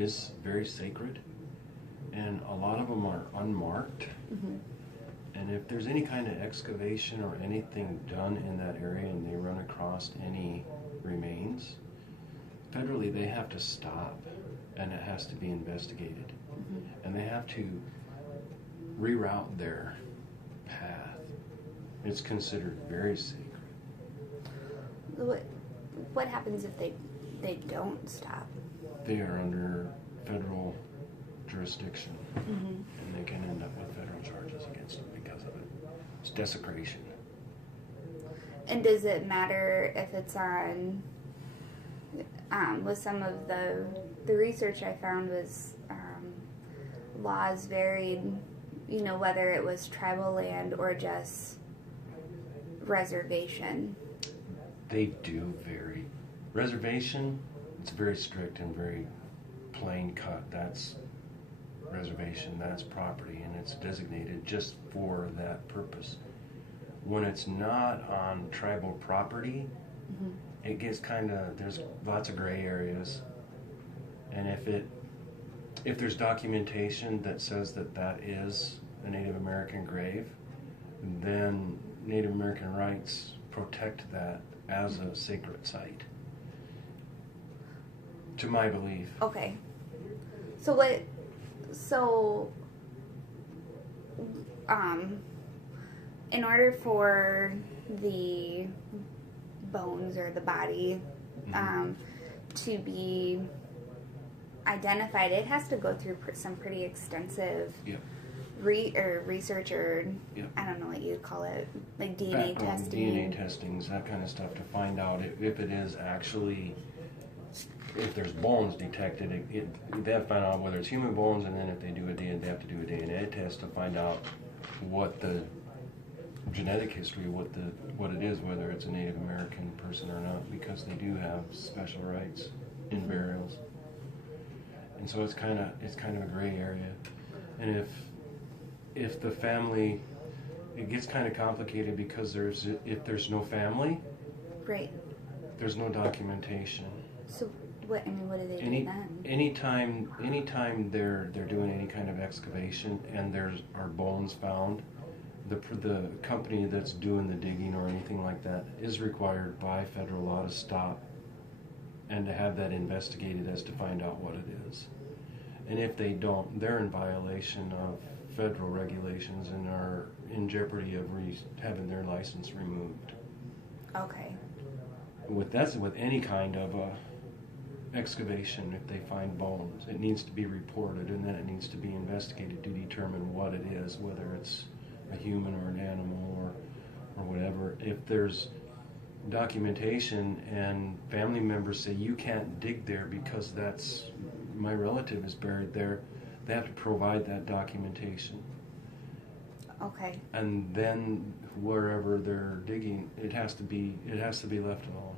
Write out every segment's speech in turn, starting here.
is very sacred, and a lot of them are unmarked. Mm-hmm. And if there's any kind of excavation or anything done in that area and they run across any remains, federally they have to stop and it has to be investigated. Mm-hmm. And they have to reroute their path. It's considered very sacred. What happens if they don't stop? They are under federal jurisdiction, Mm-hmm. and they can end up with federal charges against them because of it. It's desecration. And does it matter if it's on? With some of the research I found was laws varied, whether it was tribal land or just reservation. They do vary. Reservation, it's very strict and very plain cut. That's reservation, that's property, and it's designated just for that purpose. When it's not on tribal property, Mm-hmm. it gets there's lots of gray areas. And if there's documentation that says that is a Native American grave, then Native American rights protect that as a sacred site, to my belief. Okay. In order for the bones or the body Mm-hmm. to be identified, it has to go through some pretty extensive Yep. research, or Yep. I don't know what you'd call it, like DNA Background testing. DNA testings, that kind of stuff, to find out if it is actually, if there's bones detected, they have to find out whether it's human bones, and then if they do they have to do a DNA test to find out what the genetic history, what it is, whether it's a Native American person or not, because they do have special rights in burials. And so it's kind of a gray area. And if the family, it gets kind of complicated because if there's no family, Right. there's no documentation. So what do they do then? Anytime they're doing any kind of excavation and there are bones found, the company that's doing the digging or anything like that is required by federal law to stop and to have that investigated as to find out what it is. And if they don't, they're in violation of federal regulations and are in jeopardy of having their license removed. Okay. That's with any kind of excavation. If they find bones, it needs to be reported, and then it needs to be investigated to determine what it is, whether it's a human or an animal or whatever. If there's documentation and family members say you can't dig there because my relative is buried there, they have to provide that documentation. Okay. And then wherever they're digging, it has to be left alone.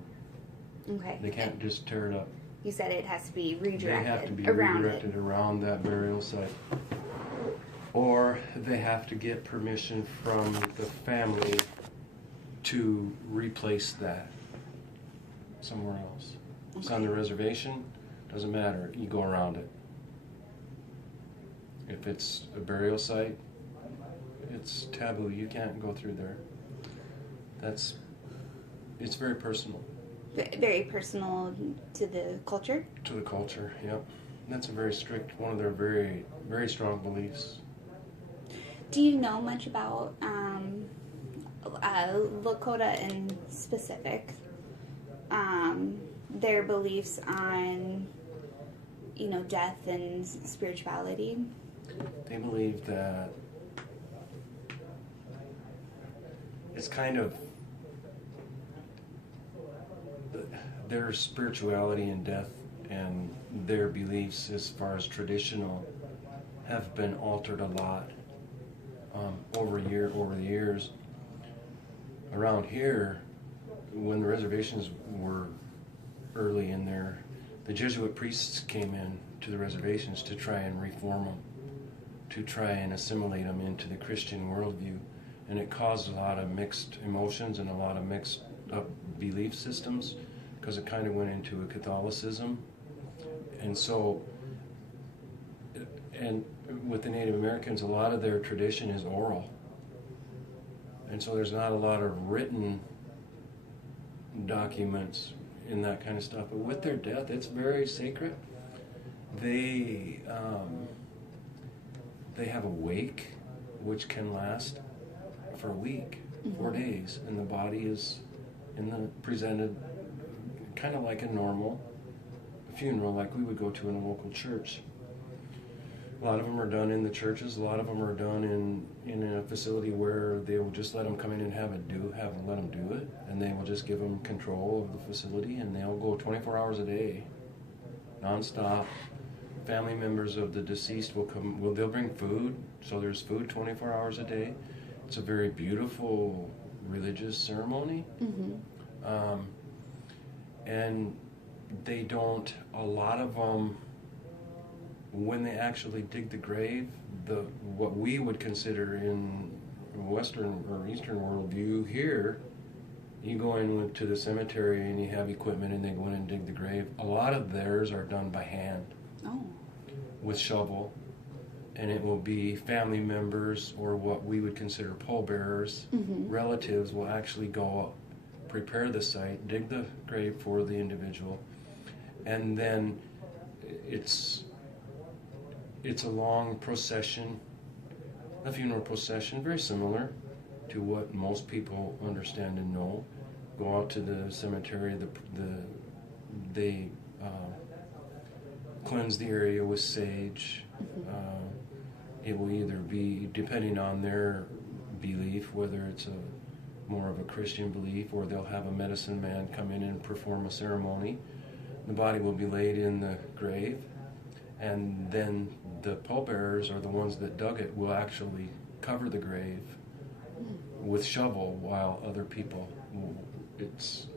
Okay. They can't just tear it up. You said it has to be redirected. They have to be around redirected around that burial site. Or they have to get permission from the family to replace that somewhere else. It's on the reservation, doesn't matter, you go around it. If it's a burial site, it's taboo, you can't go through there. It's very personal. Very personal to the culture? To the culture, yep. That's a very strict, one of their very, very strong beliefs. Do you know much about Lakota in specific? Their beliefs on, death and spirituality? They believe that it's kind of their spirituality and death and their beliefs as far as traditional have been altered a lot over the years. Around here, when the reservations were early in there, the Jesuit priests came in to the reservations to try and reform them, to try and assimilate them into the Christian worldview. And it caused a lot of mixed emotions and a lot of mixed up belief systems, because it kind of went into a Catholicism. And so And with the Native Americans, a lot of their tradition is oral. And so there's not a lot of written documents in that kind of stuff. But with their death, it's very sacred. They have a wake, which can last for a week, 4 days, and the body is presented kind of like a normal funeral, like we would go to in a local church. A lot of them are done in the churches. A lot of them are done in a facility where they will just let them come in and let them do it, and they will just give them control of the facility, and they'll go 24 hours a day, nonstop. Family members of the deceased will come. They'll bring food, so there's food 24 hours a day. It's a very beautiful religious ceremony, and they don't. A lot of them, when they actually dig the grave, what we would consider in Western or Eastern worldview here, you go in to the cemetery and you have equipment and they go in and dig the grave. A lot of theirs are done by hand. Oh. With shovel, and it will be family members or what we would consider pallbearers. Relatives will actually go up, prepare the site, dig the grave for the individual, and then it's a long procession, a funeral procession, very similar to what most people understand and know. Go out to the cemetery, they cleanse the area with sage. It will either be, depending on their belief, whether it's more of a Christian belief, or they'll have a medicine man come in and perform a ceremony. The body will be laid in the grave, and then the pallbearers, or the ones that dug it, will actually cover the grave with shovel, while other people,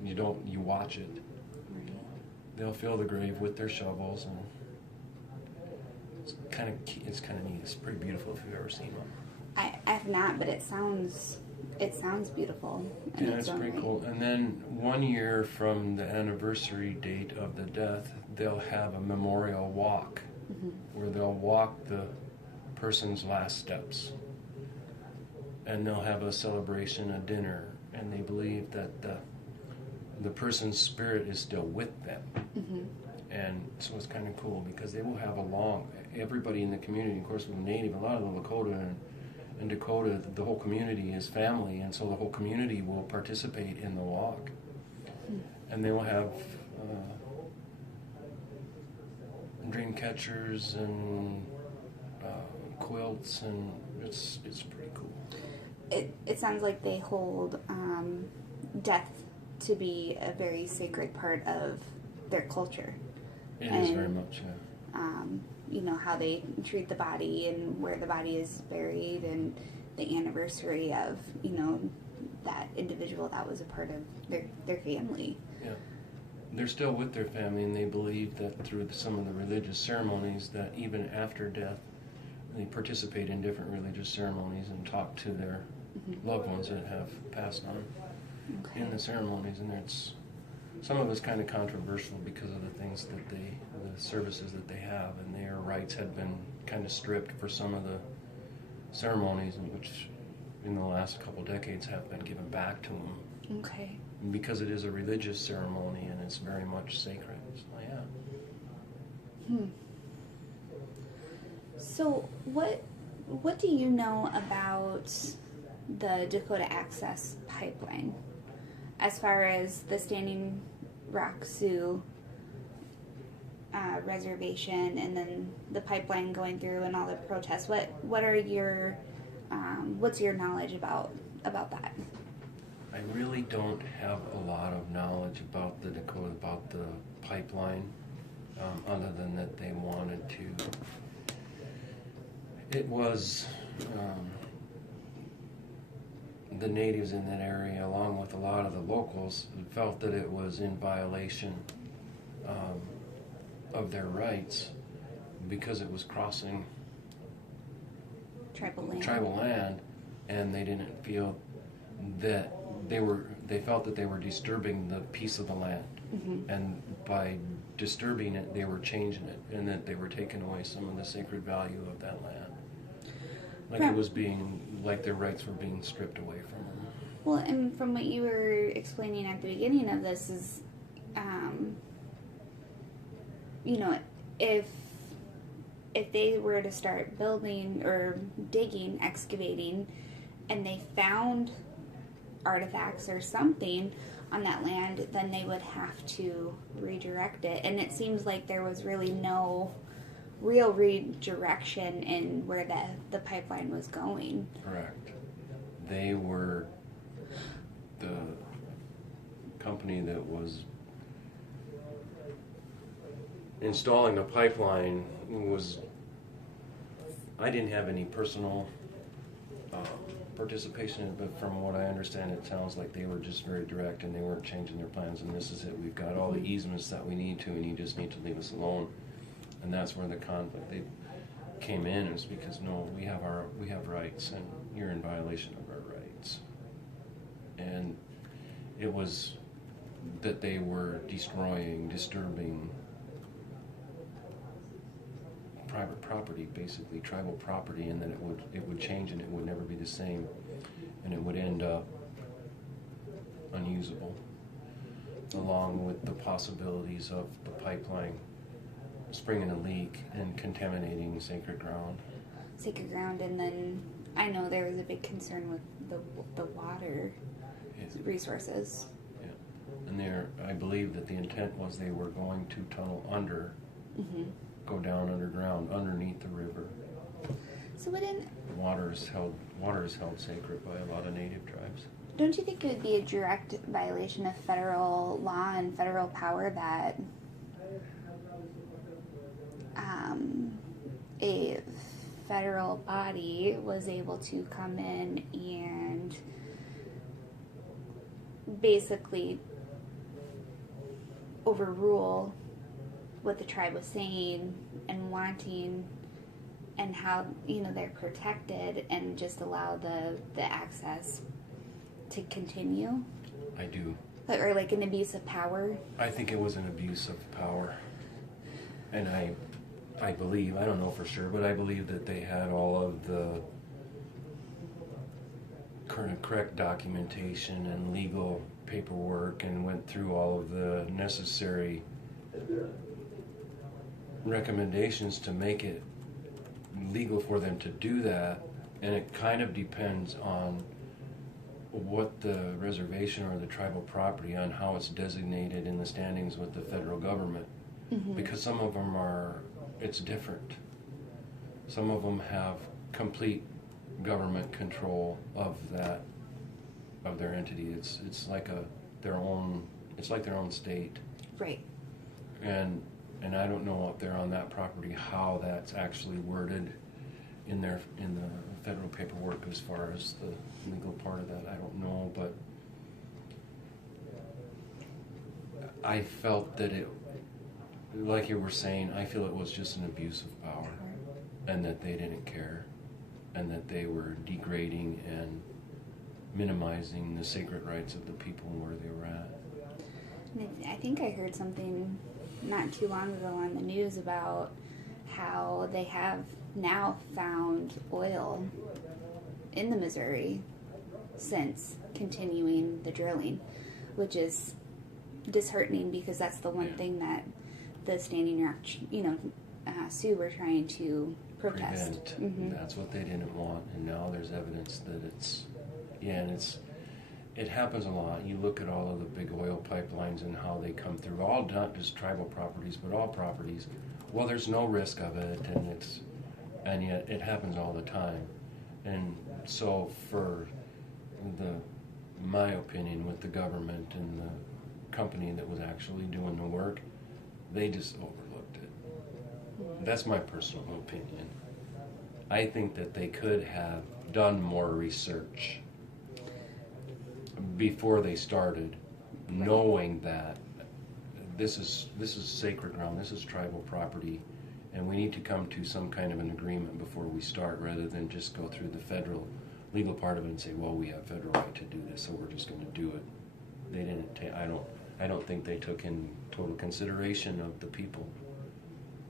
you watch it. They'll fill the grave with their shovels, and it's kind of neat. It's pretty beautiful if you've ever seen them. I have not, but it sounds beautiful. Yeah, it's pretty cool. And then 1 year from the anniversary date of the death, they'll have a memorial walk where they'll walk the person's last steps, and they'll have a celebration, a dinner, and they believe that the person's spirit is still with them. And so it's kind of cool because they will have everybody in the community, of course, with Native, a lot of the Lakota and Dakota, the whole community is family, and so the whole community will participate in the walk. And they will have dream catchers and quilts, and it's pretty cool. It sounds like they hold death to be a very sacred part of their culture. It is very much, yeah. How they treat the body and where the body is buried, and the anniversary of, that individual that was a part of their family. Yeah. They're still with their family, and they believe that through some of the religious ceremonies, that even after death, they participate in different religious ceremonies and talk to their loved ones that have passed on in the ceremonies. And some of it's kind of controversial because of the things that the services that they have, and their rights had been kind of stripped for some of the ceremonies, which in the last couple decades have been given back to them. Okay. Because it is a religious ceremony and it's very much sacred. So, yeah. So what do you know about the Dakota Access Pipeline as far as the Standing Rock Sioux reservation, and then the pipeline going through and all the protests? What are your what's your knowledge about that? I really don't have a lot of knowledge about the pipeline, other than that they wanted to. It was the natives in that area, along with a lot of the locals, felt that it was in violation of their rights because it was crossing tribal land, and they didn't feel that they felt that they were disturbing the peace of the land. And by disturbing it, they were changing it, and that they were taking away some of the sacred value of that land. Like it was being, like their rights were being stripped away from them. Well, and from what you were explaining at the beginning of this is, you know, if they were to start building or digging, excavating, and they found artifacts or something on that land, then they would have to redirect it. And it seems like there was really no real redirection in where the pipeline was going. Correct. They were the company that was installing the pipeline was, I didn't have any personal participation in it, but from what I understand, it sounds like they were just very direct and they weren't changing their plans, and this is it. We've got all the easements that we need to, and you just need to leave us alone. And that's where the conflict they came in, is because no, we have rights, and you're in violation of our rights. And it was that they were disturbing private property, basically tribal property, and then it would change and it would never be the same, and it would end up unusable, along with the possibilities of the pipeline springing a leak and contaminating sacred ground. And then I know there was a big concern with the water resources. Yeah. And I believe that the intent was they were going to tunnel under, go down underground, underneath the river. So water is held sacred by a lot of native tribes. Don't you think it would be a direct violation of federal law and federal power that a federal body was able to come in and basically overrule what the tribe was saying and wanting, and how, you know, they're protected, and just allow the access to continue? I do. Or like an abuse of power? I think it was an abuse of power. And I believe, I don't know for sure, but I believe that they had all of the correct documentation and legal paperwork and went through all of the necessary recommendations to make it legal for them to do that. And it kind of depends on what the reservation or the tribal property, on how it's designated in the standings with the federal government. Because some of them it's different. Some of them have complete government control of their entity. It's like their own state. Right. And I don't know up there on that property how that's actually worded in the federal paperwork as far as the legal part of that. I don't know, but I felt that it, like you were saying, I feel it was just an abuse of power, and that they didn't care, and that they were degrading and minimizing the sacred rights of the people where they were at. I think I heard something not too long ago on the news about how they have now found oil in the Missouri since continuing the drilling, which is disheartening, because that's the one thing that the Standing Rock, Sioux were trying to protest. That's what they didn't want, and now there's evidence that it happens a lot. You look at all of the big oil pipelines and how they come through, all not just tribal properties, but all properties. Well, there's no risk of it, and yet it happens all the time. And so, for my opinion, with the government and the company that was actually doing the work, they just overlooked it. That's my personal opinion. I think that they could have done more research before they started, knowing that this is sacred ground, this is tribal property, and we need to come to some kind of an agreement before we start, rather than just go through the federal legal part of it and say, well, we have federal right to do this, so we're just going to do it. They didn't. I I don't think they took in total consideration of the people